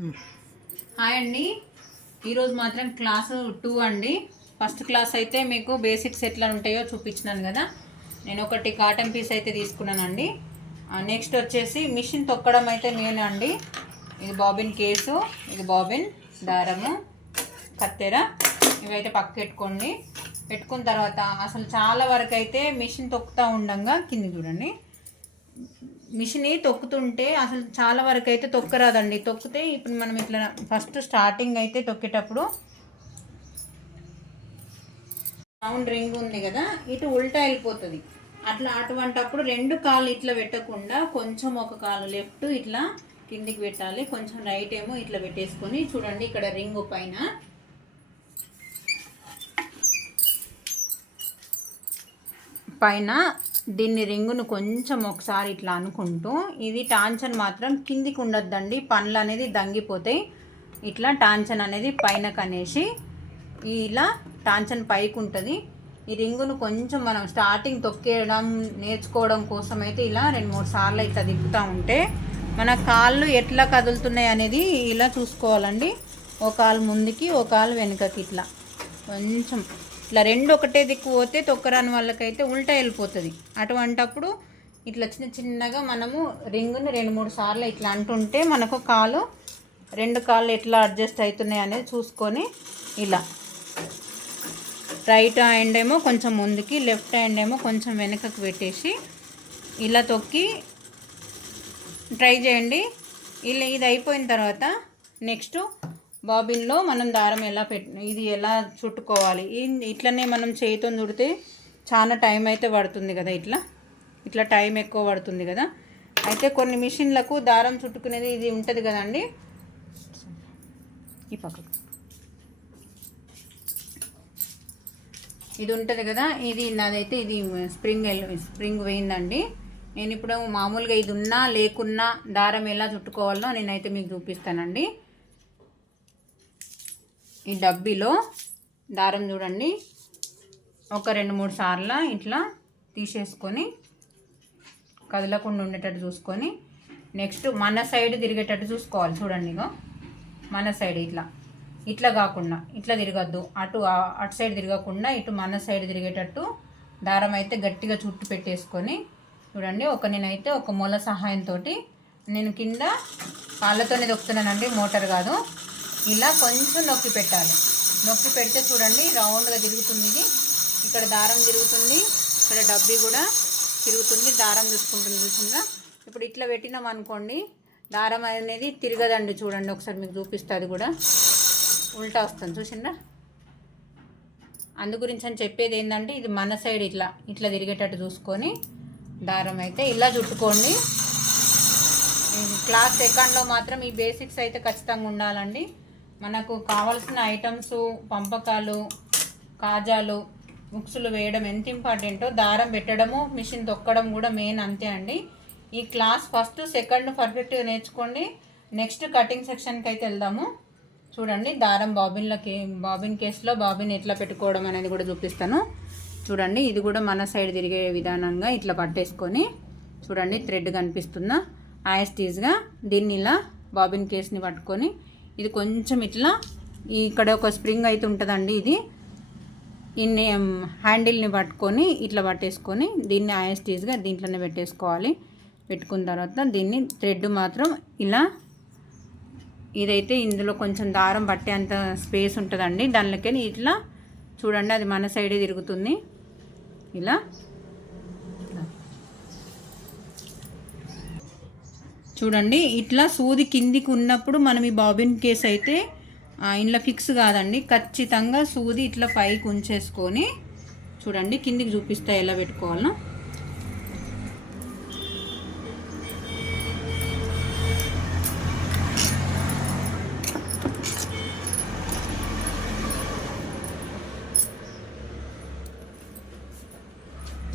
Hi అండి. ఈరోజు మాత్రం క్లాసు 2 అండి. ఫస్ట్ క్లాస్ అయితే మీకు బేసిక్స్ ఎట్లా ఉంటాయో చూపించినాను కదా. నేను ఒకటి కాటన్ పీస్ అయితే తీసుకున్నానండి. నెక్స్ట్ వచ్చేసి మిషన్ తొక్కడం అయితే మెయిన్ అండి. ఇది బాబిన్ కేసు, ఇది బాబిన్, దారము, కత్తెర, ఇవైతే పక్క పెట్టుకున్న తర్వాత అసలు చాలా వరకు అయితే మిషన్ తొక్కుతూ ఉండంగా కింది చూడండి. మిషన్ తొక్కుతుంటే అసలు చాలా వరకు అయితే తొక్కరాదండి. తొక్కితే ఇప్పుడు మనం ఇట్లా ఫస్ట్ స్టార్టింగ్ అయితే తొక్కేటప్పుడు రౌండ్ రింగ్ ఉంది కదా, ఇటు ఉల్టా వెళ్ళిపోతుంది. అటువంటప్పుడు 2 కాళ్ళు ఇట్లా పెట్టకుండా కొంచెం ఒక కాలు లెఫ్ట్ ఇట్లా కిందికి పెట్టాలి, కొంచెం రైట్ ఏమో ఇట్లా పెట్టేసుకొని చూడండి. ఇక్కడ రింగ్ పైన దీన్ని రింగును కొంచెం ఒకసారి ఇట్లా అనుకుంటూ, ఇది టాంచన్ మాత్రం కిందికి ఉండొద్దండి, పనులు అనేది దంగిపోతాయి. ఇట్లా టాంచన్ అనేది పైన కనేసి ఇలా టాంచన్ పైకి ఉంటుంది. ఈ రింగును కొంచెం మనం స్టార్టింగ్ తొక్కేయడం నేర్చుకోవడం కోసం అయితే ఇలా 2-3 సార్లు ఇట్లా తిప్పుతూ ఉంటే మన కాళ్ళు ఎట్లా కదులుతున్నాయి అనేది ఇలా చూసుకోవాలండి. ఒక కాలు ముందుకి, ఒక కాలు వెనుకకి, ఇట్లా కొంచెం ఇట్లా 2 ఒకటే దిక్కు పోతే తొక్కరాని వాళ్ళకైతే ఉల్టా వెళ్ళిపోతుంది. అటువంటప్పుడు ఇట్లా చిన్నగా మనము రింగుని 2-3 సార్లు ఇట్లా అంటుంటే మనకు 2 కాళ్ళు ఎట్లా అడ్జస్ట్ అవుతున్నాయి అనేది చూసుకొని ఇలా రైట్ హ్యాండ్ ఏమో కొంచెం ముందుకి, లెఫ్ట్ హ్యాండ్ ఏమో కొంచెం వెనకకి పెట్టేసి ఇలా తొక్కి ట్రై చేయండి. ఇది అయిపోయిన తర్వాత నెక్స్ట్ బాబిన్లో మనం దారం ఇది ఎలా చుట్టుకోవాలి. ఇట్లనే మనం చేతితో చుడితే చాలా టైం అయితే పడుతుంది కదా, ఇట్లా టైం ఎక్కువ పడుతుంది కదా. అయితే కొన్ని మిషన్లకు దారం చుట్టుకునేది ఇది ఉంటుంది కదండి, ఈ పక్కకు ఇది ఉంటుంది కదా. ఇది నాదైతే ఇది స్ప్రింగ్ వేయిందండి. నేను ఇప్పుడు మామూలుగా ఇది ఉన్నా లేకున్నా దారం ఎలా చుట్టుకోవాలో నేనైతే మీకు చూపిస్తానండి. ఈ డబ్బీలో దారం చూడండి, ఒక 2-3 సార్లు ఇట్లా తీసేసుకొని కదలకుండా ఉండేటట్టు చూసుకొని నెక్స్ట్ మన సైడ్ తిరిగేటట్టు చూసుకోవాలి. చూడండి, మన సైడ్ ఇట్లా కాకుండా ఇట్లా తిరగద్దు, అటు సైడ్ తిరగకుండా ఇటు మన సైడ్ తిరిగేటట్టు దారం అయితే గట్టిగా చుట్టు పెట్టేసుకొని చూడండి. నేనైతే ఒక మొల సహాయంతో నేను కింద కాళ్ళతోనే దొక్కుతున్నానండి, మోటార్ కాదు. ఇలా కొంచెం నొక్కి పెట్టాలి. నొక్కి పెడితే చూడండి రౌండ్గా తిరుగుతుంది. ఇక్కడ దారం తిరుగుతుంది, ఇక్కడ డబ్బీ కూడా తిరుగుతుంది, దారం చూసుకుంటుంది. చూసిందా? ఇప్పుడు ఇట్లా పెట్టినాం అనుకోండి, దారం అనేది తిరగదండి. చూడండి ఒకసారి మీకు చూపిస్తుంది, అది కూడా ఉల్టా వస్తుంది. చూసిందా? అందు గురించి అని చెప్పేది ఏంటంటే ఇది మన సైడ్ ఇట్లా తిరిగేటట్టు చూసుకొని దారం అయితే ఇలా చుట్టుకోండి. క్లాస్ సెకండ్లో మాత్రం ఈ బేసిక్స్ అయితే ఖచ్చితంగా ఉండాలండి. మనకు కావాల్సిన ఐటమ్స్, పంపకాలు, కాజాలు, ముక్సులు వేయడం ఎంత ఇంపార్టెంటో దారం పెట్టడము, మిషన్ తొక్కడం కూడా మెయిన్ అంతే అండి. ఈ క్లాస్ ఫస్ట్ సెకండ్ పర్ఫెక్ట్గా నేర్చుకోండి. నెక్స్ట్ కటింగ్ సెక్షన్కి అయితే వెళ్దాము. చూడండి, దారం బాబిన్ కేసులో బాబిన్ ఎట్లా పెట్టుకోవడం అనేది కూడా చూపిస్తాను. చూడండి, ఇది కూడా మన సైడ్ తిరిగే విధానంగా ఇట్లా పట్టేసుకొని చూడండి, థ్రెడ్ కనిపిస్తుందా? యాస్టీజ్గా దీన్ని ఇలా బాబిన్ కేస్ని పట్టుకొని ఇది కొంచెం ఇట్లా ఇక్కడ ఒక స్ప్రింగ్ అయితే ఉంటుందండి, ఇది ఇన్ని హ్యాండిల్ని పట్టుకొని ఇట్లా పట్టేసుకొని దీన్ని యాస్టీజ్గా దీంట్లోనే పెట్టేసుకోవాలి. పెట్టుకున్న తర్వాత దీన్ని థ్రెడ్ మాత్రం ఇలా, ఇదైతే ఇందులో కొంచెం దారం పట్టేంత స్పేస్ ఉంటుందండి, దానిలోకి ఇట్లా చూడండి, అది మన సైడే తిరుగుతుంది. ఇలా చూడండి, ఇట్లా సూది కిందికి ఉన్నప్పుడు మనం ఈ బాబిన్ కేస్ అయితే ఇంట్లో ఫిక్స్ కాదండి, ఖచ్చితంగా సూది ఇట్లా పైకి ఉంచేసుకొని చూడండి, కిందికి చూపిస్తా ఎలా పెట్టుకోవాలో.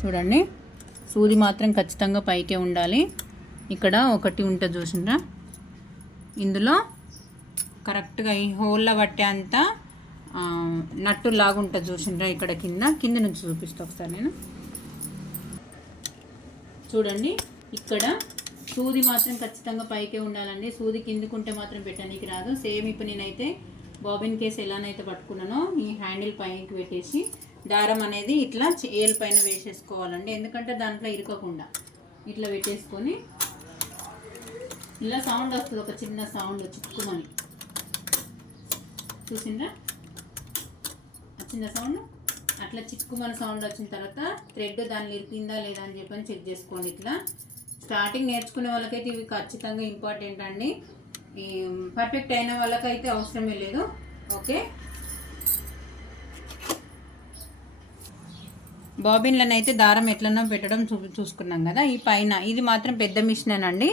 చూడండి, సూది మాత్రం ఖచ్చితంగా పైకే ఉండాలి. ఇక్కడ ఒకటి ఉంటుంది చూసిండ్రా, ఇందులో కరెక్ట్గా ఈ హోల్లో పట్టే అంత నట్టులాగా ఉంటుంది చూసిండ్రా. ఇక్కడ కింద నుంచి చూపిస్తా ఒకసారి నేను. చూడండి, ఇక్కడ సూది మాత్రం ఖచ్చితంగా పైకే ఉండాలండి. సూది కిందికుంటే మాత్రం పెట్టడానికి రాదు. సేమ్ ఇప్పుడు నేనైతే బాబిన్ కేసు ఎలానైతే పట్టుకున్నానో ఈ హ్యాండిల్ పైకి పెట్టేసి దారం అనేది ఇట్లా ఏలు పైన వేసేసుకోవాలండి. ఎందుకంటే దాంట్లో ఇరుకకుండా ఇట్లా పెట్టేసుకొని ఇలా సౌండ్ వస్తుంది, ఒక చిన్న సౌండ్ చిక్కుమని చూసిందా, చిన్న సౌండ్. అట్లా చిక్కుమని సౌండ్ వచ్చిన తర్వాత థ్రెడ్ దాన్ని ఇరికిందా లేదా అని చెప్పని చెక్ చేసుకోండి. ఇట్లా స్టార్టింగ్ నేర్చుకునే వాళ్ళకైతే ఇవి ఖచ్చితంగా ఇంపార్టెంట్ అండి. ఈ పర్ఫెక్ట్ అయిన వాళ్ళకైతే అవసరమే లేదు. ఓకే, బాబిన్లను అయితే దారం ఎట్లన్నా పెట్టడం చూసుకున్నాం కదా. ఈ పైన ఇది మాత్రం పెద్ద మిషనేనండి,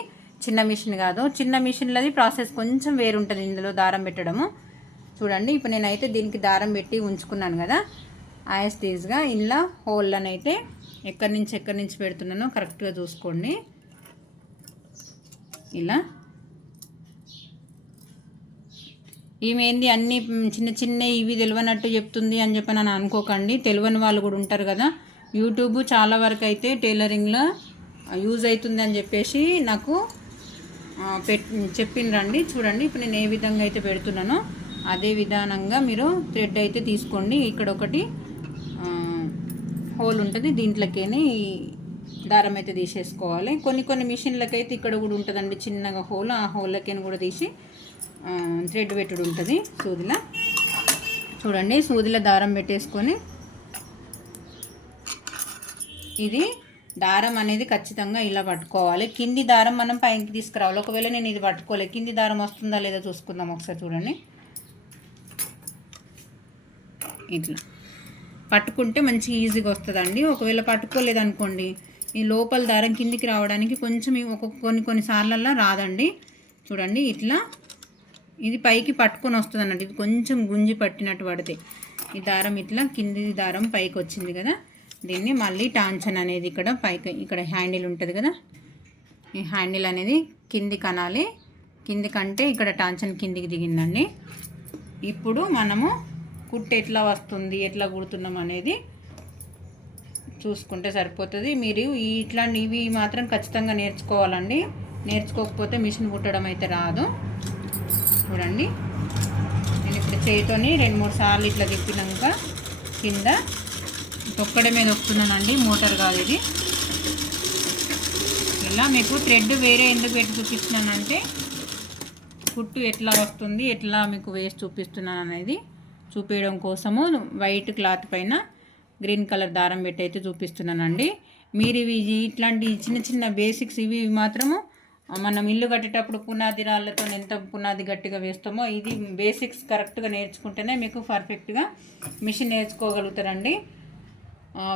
చిన్న మిషన్ కాదు. చిన్న మిషన్లది ప్రాసెస్ కొంచెం వేరుంటుంది ఇందులో దారం పెట్టడము. చూడండి ఇప్పుడు నేనైతే దీనికి దారం పెట్టి ఉంచుకున్నాను కదా, యాజ్ టీజ్గా ఇలా హోల్లను అయితే ఎక్కడి నుంచి పెడుతున్నానో కరెక్ట్గా చూసుకోండి. ఇలా ఈమెంది అన్నీ చిన్న ఇవి తెలియనట్టు చెప్తుంది అని చెప్పి నన్ను అనుకోకండి. తెలియని వాళ్ళు కూడా ఉంటారు కదా. యూట్యూబ్ చాలా వరకు అయితే టైలరింగ్లో యూజ్ అవుతుంది అని చెప్పేసి నాకు చెప్పిండ్రండి. చూడండి ఇప్పుడు నేను ఏ విధంగా అయితే పెడుతున్నానో అదే విధానంగా మీరు థ్రెడ్ అయితే తీసుకోండి. ఇక్కడ ఒకటి హోల్ ఉంటుంది, దీంట్లోకేనే దారం అయితే తీసేసుకోవాలి. కొన్ని మిషన్లకైతే ఇక్కడ కూడా ఉంటుందండి చిన్నగా హోల్, ఆ హోల్లోకేని కూడా తీసి థ్రెడ్ పెట్టుడు ఉంటుంది సూదిలో. చూడండి సూదిలో దారం పెట్టేసుకొని ఇది దారం అనేది ఖచ్చితంగా ఇలా పట్టుకోవాలి. కింది దారం మనం పైకి తీసుకురావాలి. ఒకవేళ నేను ఇది పట్టుకోలేదు, కింది దారం వస్తుందా లేదా చూసుకుందాం ఒకసారి. చూడండి ఇట్లా పట్టుకుంటే మంచి ఈజీగా వస్తుందండి. ఒకవేళ పట్టుకోలేదు అనుకోండి, ఈ లోపల దారం కిందికి రావడానికి కొంచెం కొన్ని సార్లల్లో రాదండి. చూడండి ఇట్లా ఇది పైకి పట్టుకొని వస్తుంది అన్నట్టు. ఇది కొంచెం గుంజి పట్టినట్టు పడితే ఈ దారం ఇట్లా కింది దారం పైకి వచ్చింది కదా, దీన్ని మళ్ళీ టాంచన్ అనేది ఇక్కడ పైకి, ఇక్కడ హ్యాండిల్ ఉంటుంది కదా, ఈ హ్యాండిల్ అనేది కిందికి అనాలి. కిందికంటే ఇక్కడ టాంచన్ కిందికి దిగిందండి. ఇప్పుడు మనము కుట్టు ఎట్లా వస్తుంది, ఎట్లా కుడుతున్నాం అనేది చూసుకుంటే సరిపోతుంది. మీరు ఇవి మాత్రం ఖచ్చితంగా నేర్చుకోవాలండి. నేర్చుకోకపోతే మిషన్ కుట్టడం అయితే రాదు. చూడండి నేను ఇప్పుడు చేతితోని 2-3 సార్లు ఇట్లా తిప్పినాక కింద తొక్కడమే తొక్కుతున్నానండి, మోటార్ కాదు ఇది. ఇలా మీకు థ్రెడ్ వేరే ఎందుకు పెట్టి చూపిస్తున్నానంటే కుట్టు ఎట్లా వస్తుంది, ఎట్లా మీకు వేసి చూపిస్తున్నాను అనేది చూపించడం కోసము వైట్ క్లాత్ పైన గ్రీన్ కలర్ దారం పెట్టి అయితే చూపిస్తున్నానండి. మీరు ఇవి ఇట్లాంటి చిన్న బేసిక్స్ ఇవి మాత్రము మనం ఇల్లు కట్టేటప్పుడు పునాది రాళ్ళతో ఎంత పునాది గట్టిగా వేస్తామో ఇది బేసిక్స్ కరెక్ట్గా నేర్చుకుంటేనే మీకు పర్ఫెక్ట్గా మిషన్ నేర్చుకోగలుగుతారండి.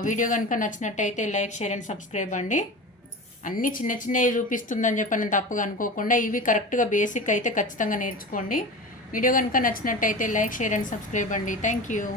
వీడియో కనుక నచ్చినట్టయితే లైక్, షేర్ అండ్ సబ్స్క్రైబ్ అండి. అన్నీ చిన్నవి చూపిస్తుందని చెప్పి నేను తప్పుగా అనుకోకుండా ఇవి కరెక్ట్గా బేసిక్ అయితే ఖచ్చితంగా నేర్చుకోండి. వీడియో కనుక నచ్చినట్టయితే లైక్, షేర్ అండ్ సబ్స్క్రైబ్ అండి. Thank you.